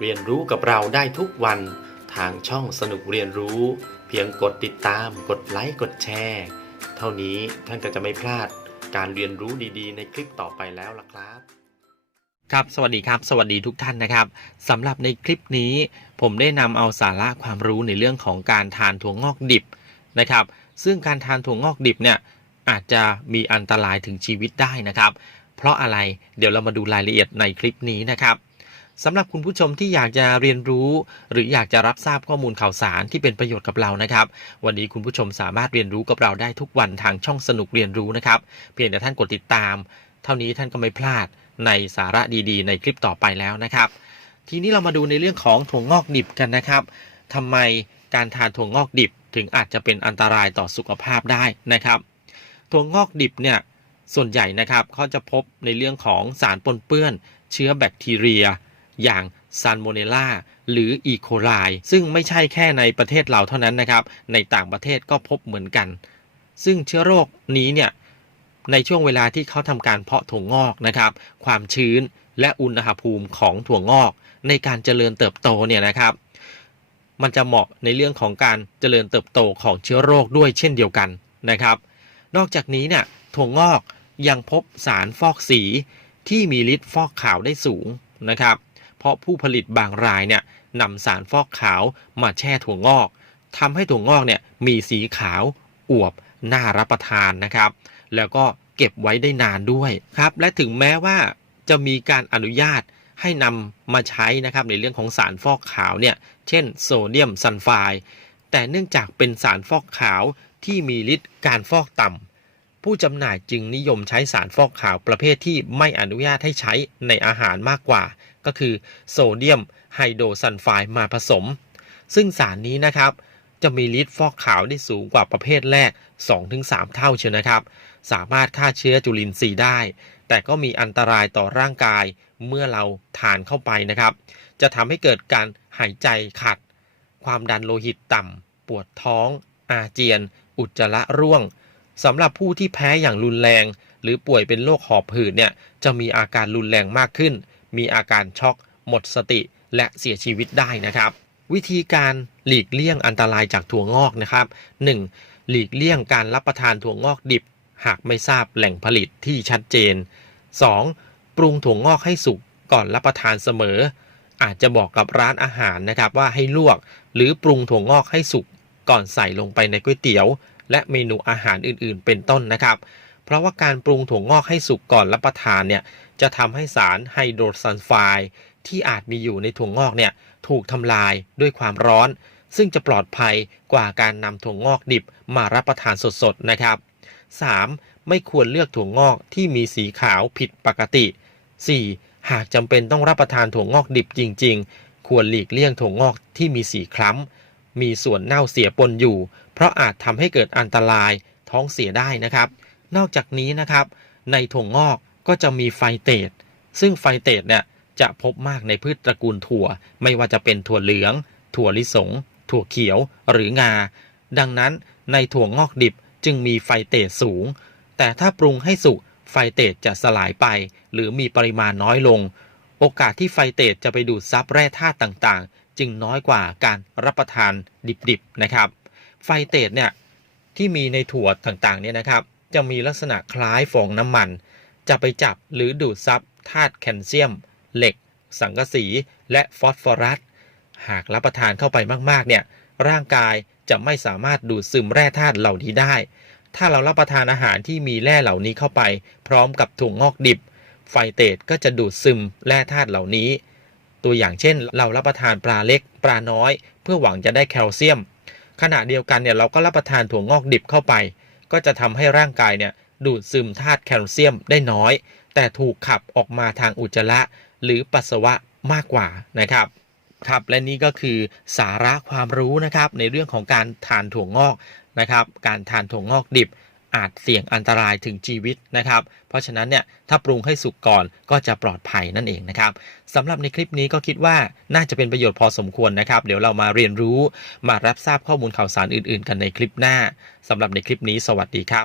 เรียนรู้กับเราได้ทุกวันทางช่องสนุกเรียนรู้ เพียงกดติดตาม กดไลค์กดแชร์เท่านี้ท่านก็จะไม่พลาดการเรียนรู้ดีๆ ในคลิปต่อไปแล้วล่ะครับ ครับสวัสดีครับ สวัสดีทุกท่านนะครับสำหรับในคลิปนี้ ผมได้นำเอาสาระความรู้ในเรื่องของการทานถั่วงอกดิบนะครับ ซึ่งการทานถั่วงอกดิบเนี่ยอาจจะมีอันตรายถึงชีวิตได้นะครับ เพราะอะไรเดี๋ยวเรามาดูรายละเอียดในคลิปนี้นะครับ สำหรับคุณผู้ชมที่อยากจะเรียนรู้ หรืออยากจะรับทราบข้อมูลข่าวสารที่เป็นประโยชน์กับเรานะครับ วันนี้คุณผู้ชมสามารถเรียนรู้กับเราได้ทุกวันทางช่องสนุกเรียนรู้นะครับ เพียงแต่ท่านกดติดตาม เท่านี้ท่านก็ไม่พลาดในสาระดีๆ ในคลิปต่อไปแล้วนะครับ ทีนี้เรามาดูในเรื่องของถั่วงอกดิบกันนะครับทำไมการทานถั่วงอกดิบถึงอาจจะเป็นอันตรายต่อสุขภาพได้นะครับถั่วงอกดิบเนี่ยส่วนใหญ่นะครับเขาจะพบในเรื่องของสารปนเปื้อน เชื้อแบคทีเรีย อย่างซานโมเนล่าหรืออีโคไลซึ่งไม่ใช่แค่ในประเทศเราเท่านั้นนะครับ ในต่างประเทศก็พบเหมือนกัน ซึ่งเชื้อโรคนี้เนี่ยในช่วงเวลาที่เขาทำการเพาะถั่วงอกนะครับ ความชื้นและอุณหภูมิของถั่วงอก ในการเจริญเติบโตเนี่ยนะครับ มันจะเหมาะในเรื่องของการเจริญเติบโตของเชื้อโรคด้วยเช่นเดียวกันนะครับ นอกจากนี้เนี่ยถั่วงอกยังพบสารฟอกสีที่มีฤทธิ์ฟอกขาวได้สูงนะครับ ราะผู้ผลิตบางรายเนี่ยนำสารฟอกขาวมาแช่ถั่วงอกทำให้ถั่วงอกเนี่ยมีสีขาวอวบน่ารับประทานนะครับ แล้วก็เก็บไว้ได้นานด้วยครับ และถึงแม้ว่าจะมีการอนุญาตให้นำมาใช้นะครับในเรื่องของสารฟอกขาวเนี่ยเช่นโซเดียมซัลไฟด์แต่เนื่องจากเป็นสารฟอกขาวที่มีฤทธิ์การฟอกต่ำ ผู้จำหน่ายจึงนิยมใช้สารฟอกขาวประเภทที่ไม่อนุญาตให้ใช้ในอาหารมากกว่า ก็คือโซเดียมไฮโดรซัลไฟด์มาผสม ซึ่งสารนี้นะครับจะมีฤทธิ์ฟอกขาวได้สูงกว่าประเภทแรก 2-3 เท่าเชียวนะครับ สามารถฆ่าเชื้อจุลินทรีย์ได้ แต่ก็มีอันตรายต่อร่างกายเมื่อเราทานเข้าไปนะครับ จะทำให้เกิดการหายใจขัด ความดันโลหิตต่ำ ปวดท้อง อาเจียน อุจจาระร่วง สำหรับผู้ที่แพ้อย่างรุนแรง หรือป่วยเป็นโรคหอบหืดเนี่ยจะมีอาการรุนแรงมากขึ้น มีอาการช็อกหมดสติและเสียชีวิตได้นะครับ วิธีการหลีกเลี่ยงอันตรายจากถั่วงอกนะครับ 1. หลีกเลี่ยงการรับประทานถั่วงอกดิบ หากไม่ทราบแหล่งผลิตที่ชัดเจน 2. ปรุงถั่วงอกให้สุกก่อนรับประทานเสมอ อาจจะบอกกับร้านอาหารนะครับว่าให้ลวก หรือปรุงถั่วงอกให้สุกก่อนใส่ลงไปในก๋วยเตี๋ยว และเมนูอาหารอื่นๆ เป็นต้นนะครับ เพราะว่าการปรุงถั่วงอกให้สุกก่อนรับประทานเนี่ยจะทำให้สารไฮโดรซัลไฟด์ที่อาจมีอยู่ในถั่วงอกเนี่ยถูกทำลายด้วยความร้อน ซึ่งจะปลอดภัยกว่าการนำถั่วงอกดิบมารับประทานสดๆนะครับ 3. ไม่ควรเลือกถั่วงอกที่มีสีขาวผิดปกติ 4. หากจำเป็นต้องรับประทานถั่วงอกดิบจริง ๆ ควรหลีกเลี่ยงถั่วงอกที่มีสีคล้ำ มีส่วนเน่าเสียปนอยู่ เพราะอาจทำให้เกิดอันตรายท้องเสียได้นะครับ นอกจากนี้นะครับ ในถั่วงอกก็จะมีไฟเตตซึ่งไฟเตตเนี่ยจะพบมากในพืชตระกูลถั่ว ไม่ว่าจะเป็นถั่วเหลือง ถั่วลิสง ถั่วเขียวหรืองา ดังนั้นในถั่วงอกดิบจึงมีไฟเตตสูง แต่ถ้าปรุงให้สุกไฟเตตจะสลายไป หรือมีปริมาณน้อยลง โอกาสที่ไฟเตตจะไปดูดซับแร่ธาตุต่างๆ จึงน้อยกว่าการรับประทานดิบๆนะครับ ไฟเตตเนี่ยที่มีในถั่วต่างๆเนี่ยนะครับ จะมีลักษณะคล้ายฟองน้ำมัน จะไปจับหรือดูดซับธาตุแคลเซียม เหล็ก สังกะสี และฟอสฟอรัส หากรับประทานเข้าไปมากๆเนี่ยร่างกายจะไม่สามารถดูดซึมแร่ธาตุเหล่านี้ได้ ถ้าเรารับประทานอาหารที่มีแร่เหล่านี้เข้าไป พร้อมกับถั่วงอกดิบ ไฟเตตก็จะดูดซึมแร่ธาตุเหล่านี้ ตัวอย่างเช่น เรารับประทานปลาเล็ก ปลาน้อย เพื่อหวังจะได้แคลเซียม ขณะเดียวกันเนี่ยเราก็รับประทานถั่วงอกดิบเข้าไป ก็จะทำให้ร่างกายเนี่ยดูดซึมธาตุแคลเซียมได้น้อย แต่ถูกขับออกมาทางอุจจาระหรือปัสสาวะมากกว่านะครับครับและนี่ก็คือสาระความรู้นะครับในเรื่องของการทานถั่วงอกนะครับ การทานถั่วงอกดิบ อาจเสี่ยงอันตรายถึงชีวิตนะครับ เพราะฉะนั้นเนี่ยถ้าปรุงให้สุกก่อนก็จะปลอดภัยนั่นเองนะครับสำหรับในคลิปนี้ก็คิดว่าน่าจะเป็นประโยชน์พอสมควรนะครับ เดี๋ยวเรามาเรียนรู้มารับทราบข้อมูลข่าวสารอื่น ๆ กันในคลิปหน้าสำหรับในคลิปนี้สวัสดีครับ